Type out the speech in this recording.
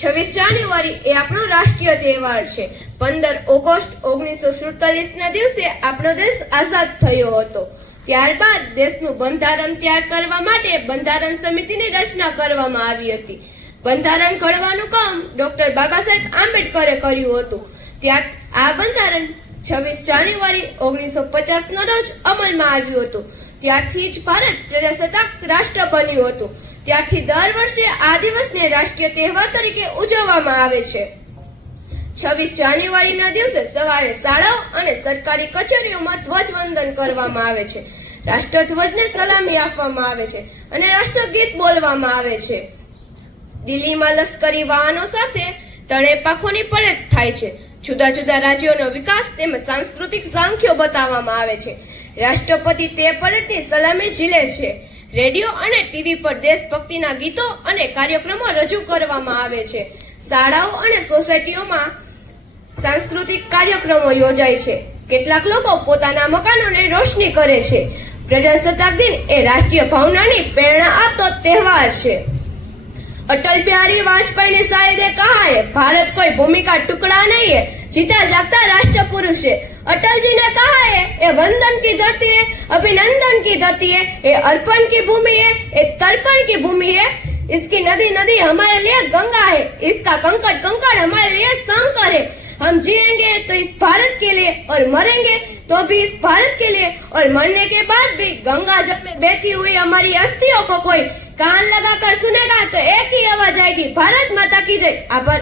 26 જાન્યુઆરી એ આપણો રાષ્ટ્રીય તહેવાર છે। 15 ઓગસ્ટ 1947 ના દિવસે આપણો દેશ આઝાદ થયો હતો। ત્યારબાદ દેશનું બંધારણ તૈયાર કરવા માટે બંધારણ સમિતિની રચના કરવામાં આવી હતી। બંધારણ ઘડવાનું કામ ડોક્ટર બાબા સાહેબ આંબેડકરે કર્યું હતું। આ બંધારણ 26 જાન્યુઆરી 1950 ના રોજ અમલમાં આવ્યું હતું। ત્યારથી જ ભારત પ્રજાસત્તાક રાષ્ટ્ર બન્યું હતું। ત્યારથી દર વર્ષે આ દિવસને રાષ્ટ્રીય તહેવાર તરીકે ઉજવવામાં આવે છે। 26 જાન્યુઆરીના દિવસે સવારે શાળાઓ અને સરકારી કચેરીઓમાં ધ્વજવંદન કરવામાં આવે છે। રાષ્ટ્રધ્વજને સલામી આપવામાં આવે છે અને રાષ્ટ્રગીત બોલવામાં આવે છે। દિલ્હીમાં લશ્કરી વાહનો સાથે તળેપાખોની પરેડ થાય છે। જુદા જુદા રાજ્યોનો વિકાસ તેમજ સાંસ્કૃતિક ઝાંખીઓ બતાવવામાં આવે છે। રાષ્ટ્રપતિ તે પરેડની સલામી ઝીલે છે। રેડિયો અને ટીવી પર દેશભક્તિના ગીતો અને કાર્યક્રમો રજૂ કરવામાં આવે છે। શાળાઓ અને સોસાયટીઓમાં સાંસ્કૃતિક કાર્યક્રમો યોજાય છે। કેટલાક લોકો પોતાના મકાનોને રોશની કરે છે। પ્રજાસત્તાક દિન એ રાષ્ટ્રીય ભાવનાની પ્રેરણા આપતો તહેવાર છે। अटल बिहारी वाजपेयी ने शायद कहा है, भारत कोई भूमि का टुकड़ा नहीं है, जीता जागता राष्ट्र पुरुष है। अटल जी ने कहा है, ये वंदन की धरती है, अभिनंदन की धरती है, ये अर्पण की भूमि है, ये तर्पण की भूमि है। इसकी नदी नदी हमारे लिए गंगा है, इसका कंकड़ कंकड़ हमारे लिए शंकर है। हम जिएंगे तो इस भारत के लिए और मरेंगे तो भी इस भारत के लिए, और मरने के बाद भी गंगा जल में बहती हुई हमारी अस्थियों को कोई कान लगाकर सुनेगा तो एक ही आवाज आएगी, भारत माता की जय। आभार।